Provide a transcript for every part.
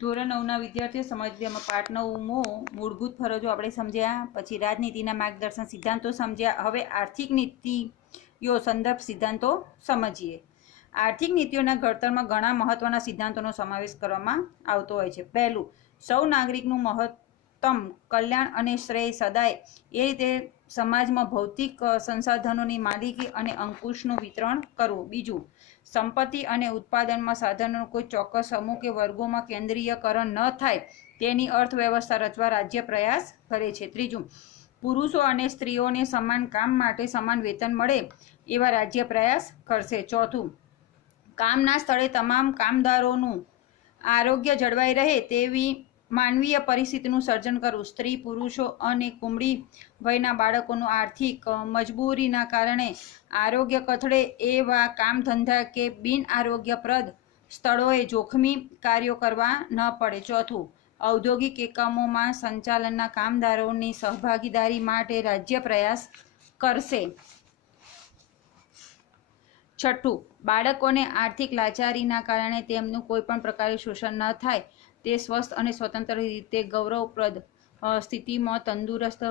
ધોરણ 9ના વિદ્યાર્થીઓ સમજવામાં પાઠ 9મો મૂળભૂત ફરજો આપણે સમજ્યા, પછી રાજનીતિના માર્ગદર્શન સિદ્ધાંતો સમજ્યા। હવે આર્થિક નીતિઓ સંદર્ભ સિદ્ધાંતો સમજીએ। આર્થિક નીતિઓના ઘડતરમાં ઘણા મહત્વના સિદ્ધાંતોનો સમાવેશ કરવામાં આવતો હોય છે। પહેલું, સૌ નાગરિકનું મહત્તમ કલ્યાણ અને શ્રેય સદાય એ રીતે સમાજમાં ભૌતિક સંસાધનોની માલિકી અને અંકુશનું વિતરણ કરવું। બીજું, સંપત્તિ અને ઉત્પાદનમાં સાધનોનું કોઈ ચોક્કસ સમૂહ કે વર્ગોમાં કેન્દ્રીયકરણ ન થાય તેની અર્થવ્યવસ્થા રચવા રાજ્ય પ્રયાસ કરે છે। ત્રીજું, પુરુષો અને સ્ત્રીઓને સમાન કામ માટે સમાન વેતન મળે એવા રાજ્ય પ્રયાસ કરશે। ચોથું, કામના સ્થળે તમામ કામદારોનું આરોગ્ય જળવાઈ રહે તેવી માનવીય પરિસ્થિતિનું સર્જન કરવું। સ્ત્રી, પુરુષો અને કુમળી વયના બાળકોનું આર્થિક મજબૂરીના કારણે આરોગ્ય કથળે એવા કામ ધંધા કે બિન આરોગ્યપ્રદ સ્થળોએ જોખમી કાર્યો કરવા ન પડે। ચોથું, ઔદ્યોગિક એકમોમાં સંચાલનના કામદારોની સહભાગીદારી માટે રાજ્ય પ્રયાસ કરશે। છઠ્ઠું, બાળકોને આર્થિક લાચારીના કારણે તેમનું કોઈપણ પ્રકારે શોષણ ન થાય તે સ્વસ્થ અને સ્વતંત્ર રીતે ગૌરવપ્રદ સ્થિતિમાં તંદુરસ્ત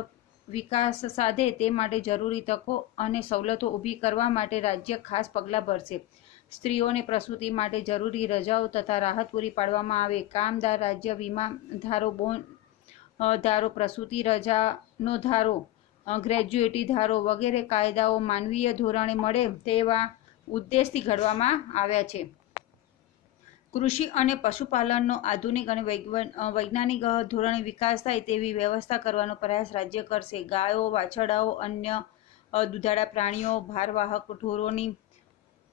વિકાસ સાધે તે માટે જરૂરી તકો અને સવલતો ઊભી કરવા માટે રાજ્ય ખાસ પગલાં ભરશે। સ્ત્રીઓને પ્રસૂતિ માટે જરૂરી રજાઓ તથા રાહત પૂરી પાડવામાં આવે। કામદાર રાજ્ય વીમા ધારો, બોન ધારો, પ્રસૂતિ રજાનો ધારો, ગ્રેજ્યુએટી ધારો વગેરે કાયદાઓ માનવીય ધોરણે મળે તેવા ઉદ્દેશથી ઘડવામાં આવ્યા છે। કૃષિ અને પશુપાલનનો આધુનિક અને વૈજ્ઞાનિક ધોરણે વિકાસ થાય તેવી વ્યવસ્થા કરવાનો પ્રયાસ રાજ્ય કરશે। ગાયો, વાછરડાઓ, અન્ય દુધાળા પ્રાણીઓ, ભારવાહક ઢોરોની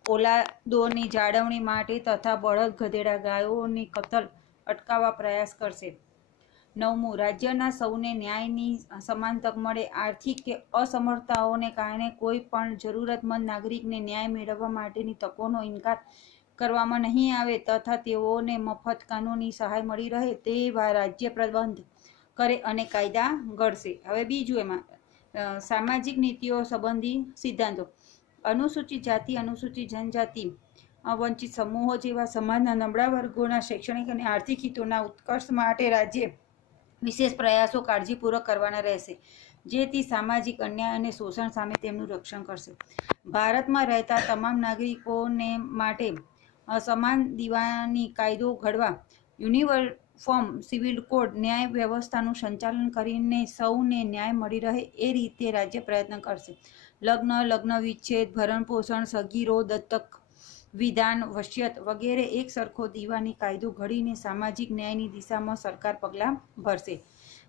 ઓલાદોની જાળવણી માટે તથા બળદ, ગધેડા, ગાયોની કતલ અટકાવવા પ્રયાસ કરશે। નવમું, રાજ્યના સૌને ન્યાયની સમાન તક મળે। આર્થિક કે અસમર્થતાઓને કારણે કોઈ પણ જરૂરતમંદ નાગરિકને ન્યાય મેળવવા માટેની તકોનો ઇનકાર કરવામાં નહીં આવે તથા તેઓને મફત કાનૂની સહાય મળી રહે તેવા રાજ્ય પ્રબંધ કરે અને કાયદા ઘડશે। હવે બીજું, એમાં સામાજિક નીતિઓ સંબંધી સિદ્ધાંતો। અનુસૂચિત જાતિ, અનુસૂચિત જનજાતિ, વંચિત સમૂહો જેવા સમાજના નબળા વર્ગોના શૈક્ષણિક અને આર્થિક હિતોના ઉત્કર્ષ માટે રાજ્ય વિશેષ પ્રયાસો કાળજીપૂર્વક કરવાના રહેશે, જેથી સામાજિક અન્યાય અને શોષણ સામે તેમનું રક્ષણ કરશે। ભારતમાં રહેતા તમામ નાગરિકોને માટે સમાન દીવાની કાયદો ઘડવા યુનિફોર્મ સિવિલ કોડ ન્યાય વ્યવસ્થાનું સંચાલન કરીને સૌને ન્યાય મળી રહે એ રીતે રાજ્ય પ્રયત્ન કરશે। લગ્ન, લગ્ન વિચ્છેદ, ભરણપોષણ, સગીરો, દત્તક વિધાન, વસિયત વગેરે એક સરખો દીવાની કાયદો ઘડીને સામાજિક ન્યાયની દિશામાં સરકાર પગલાં ભરશે।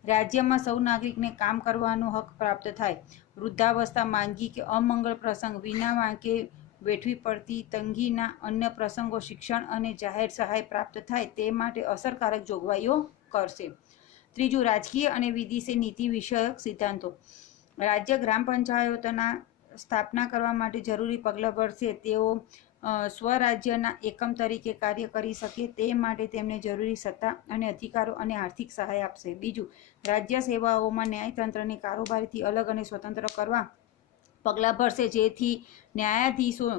રાજ્યમાં સૌ નાગરિકને કામ કરવાનો હક પ્રાપ્ત થાય। વૃદ્ધાવસ્થા, માંદગી કે અમંગળ પ્રસંગ વિના વાંકે વેઠવી પડતી તંગીના અન્ય પ્રસંગો શિક્ષણ અને જાહેર સહાય પ્રાપ્ત થાય તે માટે અસરકારક જોગવાઈઓ કરશે। ત્રીજું, રાજકીય અને વિદેશી નીતિ વિષયક સિદ્ધાંતો। રાજ્ય ગ્રામ પંચાયતોના સ્થાપના કરવા માટે જરૂરી પગલાં ભરશે। તેઓ સ્વરાજ્યના એકમ તરીકે કાર્ય કરી શકે તે માટે તેમને જરૂરી સત્તા અને અધિકારો અને આર્થિક સહાય આપશે। બીજું, રાજ્ય સેવાઓમાં ન્યાયતંત્રને કારોબારીથી અલગ અને સ્વતંત્ર કરવા પગલાં ભરશે, જેથી ન્યાયાધીશો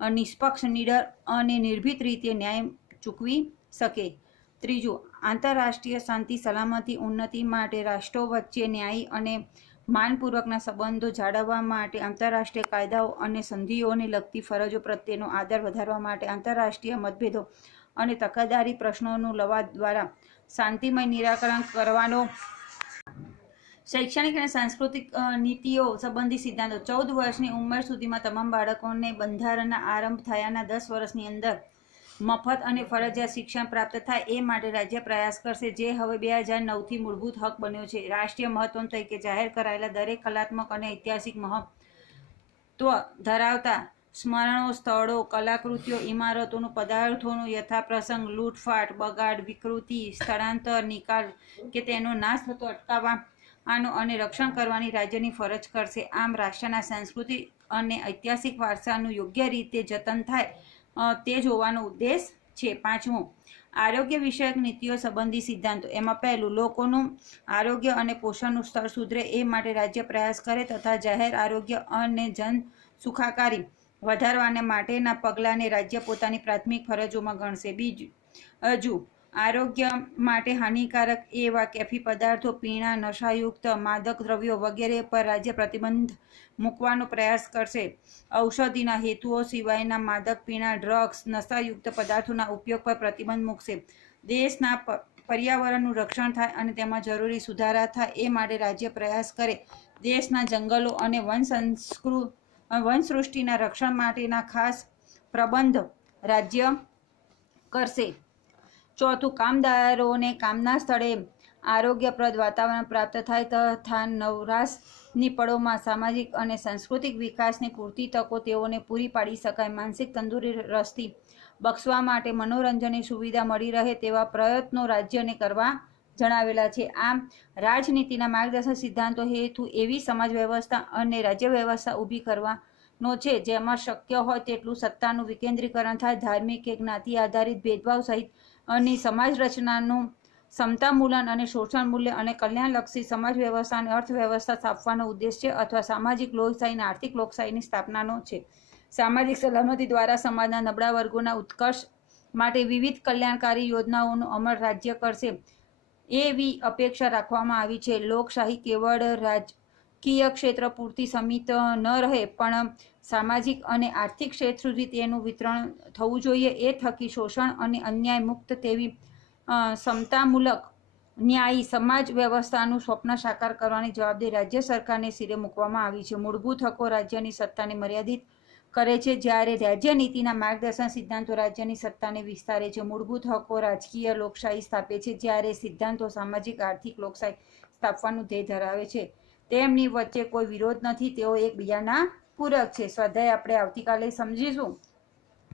નિષ્પક્ષ, નિડર અને નિર્ભીક રીતે ન્યાય ચૂકવી શકે। ત્રીજું, આંતરરાષ્ટ્રીય શાંતિ, સલામતી, ઉન્નતિ માટે રાષ્ટ્રો વચ્ચે ન્યાયી અને માનપૂર્વકના સંબંધો જાળવવા માટે આંતરરાષ્ટ્રીય કાયદાઓ અને સંધિઓને લગતી ફરજો પ્રત્યેનો આદર વધારવા માટે આંતરરાષ્ટ્રીય મતભેદો અને તકેદારી પ્રશ્નોનું લવાદ દ્વારા શાંતિમય નિરાકરણ કરવાનો। શૈક્ષણિક અને સાંસ્કૃતિક નીતિઓ સંબંધી સિદ્ધાંતો। 14 વર્ષની ઉંમર સુધીમાં તમામ બાળકોને બંધારણના આરંભ થયાના 10 વર્ષની અંદર મફત અને ફરજિયાત શિક્ષણ પ્રાપ્ત થાય એ માટે રાજ્ય પ્રયાસ કરશે, જે હવે 2009થી મૂળભૂત હક બન્યો છે। રાષ્ટ્રીય મહત્વ તરીકે જાહેર કરાયેલા દરેક કલાત્મક અને ઐતિહાસિક મહત્વ ધરાવતા સ્મરણો, સ્થળો, કલાકૃતિઓ, ઇમારતોનું પદાર્થોનું યથાપ્રસંગ લૂંટફાટ, બગાડ, વિકૃતિ, સ્થળાંતર, નિકાલ કે તેનો નાશ થતો અટકાવવાનો અને રક્ષણ કરવાની રાજ્યની ફરજ કરશે। આમ રાષ્ટ્રના સાંસ્કૃતિક અને ઐતિહાસિક વારસાનું યોગ્ય રીતે જતન થાય તે જોવાનો ઉદ્દેશ છે। પાંચમું, આરોગ્ય વિષયક નીતિઓ સંબંધી સિદ્ધાંતો। એમાં પહેલું, લોકોનું આરોગ્ય અને પોષણનું સ્તર સુધરે એ માટે રાજ્ય પ્રયાસ કરે તથા જાહેર આરોગ્ય અને જન સુખાકારી વધારવાને માટેના પગલાંને રાજ્ય પોતાની પ્રાથમિક ફરજોમાં ગણશે। બીજું, આરોગ્ય માટે હાનિકારક એવા કેફી પદાર્થો, પીણા, નશાયુક્ત માદક દ્રવ્યો વગેરે પર રાજ્ય પ્રતિબંધ મૂકવાનો પ્રયાસ કરશે. ઔષધિના હેતુઓ સિવાયના માદક પીણા, ડ્રગ્સ, નશાયુક્ત પદાર્થોના ઉપયોગ પર પ્રતિબંધ મૂકશે. દેશના પર્યાવરણનું રક્ષણ થાય અને તેમાં જરૂરી સુધારા થાય એ માટે રાજ્ય પ્રયાસ કરે. દેશના જંગલો અને વનસૃષ્ટિના રક્ષણ માટેના ખાસ પ્રબંધ રાજ્ય કરશે. ચોથું, કામદારોને કામના સ્થળે આરોગ્યપ્રદ વાતાવરણ પ્રાપ્ત થાય તથા નવરાશની પળોમાં સામાજિક અને સાંસ્કૃતિક વિકાસની પૂરતી તકો તેઓને પૂરી પાડી શકાય. માનસિક તંદુરસ્તી બક્ષવા માટે મનોરંજનની સુવિધા મળી રહે તેવા પ્રયત્નો રાજ્યને કરવા જણાવેલા છે. આમ રાજનીતિના માર્ગદર્શક સિદ્ધાંતો હેતુ એવી સમાજ વ્યવસ્થા અને રાજ્ય વ્યવસ્થા ઊભી કરવાનો છે જેમાં શક્ય હોય તેટલું સત્તાનું વિકેન્દ્રીકરણ થાય. ધાર્મિક કે જ્ઞાતિ આધારિત ભેદભાવ સહિત અને સમાજ રચનાનું સમતામૂલન અને શોષણ મૂલ્ય અને કલ્યાણલક્ષી સમાજ વ્યવસ્થા અને અર્થવ્યવસ્થા સ્થાપવાનો ઉદ્દેશ્ય અથવા સામાજિક લોકશાહી અને આર્થિક લોકશાહીની સ્થાપનાનો છે. સામાજિક સલામતી દ્વારા સમાજના નબળા વર્ગોના ઉત્કર્ષ માટે વિવિધ કલ્યાણકારી યોજનાઓનો અમલ રાજ્ય કરશે એવી અપેક્ષા રાખવામાં આવી છે. લોકશાહી કેવળ રાજકીય ક્ષેત્ર પૂરતી સીમિત ન રહે પણ સામાજિક અને આર્થિક ક્ષેત્ર સુધી તેનું વિતરણ થવું જોઈએ. એ થકી શોષણ અને અન્યાય મુક્ત તેવી સમતામૂલક ન્યાયી સમાજ વ્યવસ્થાનું સ્વપ્ન સાકાર કરવાની જવાબદારી રાજ્ય સરકારને સિરે મૂકવામાં આવી છે. મૂળભૂત હકો રાજ્યની સત્તાને મર્યાદિત કરે છે જ્યારે રાજ્ય નીતિના માર્ગદર્શન સિદ્ધાંતો રાજ્યની સત્તાને વિસ્તારે છે. મૂળભૂત હકો રાજકીય લોકશાહી સ્થાપે છે જ્યારે સિદ્ધાંતો સામાજિક આર્થિક લોકશાહી સ્થાપવાનું ધ્યેય ધરાવે છે. તેમની વચ્ચે કોઈ વિરોધ નથી, તેઓ એકબીજાના પૂરક છે. સ્વાધ્યાય આપણે આવતીકાલે સમજીશું.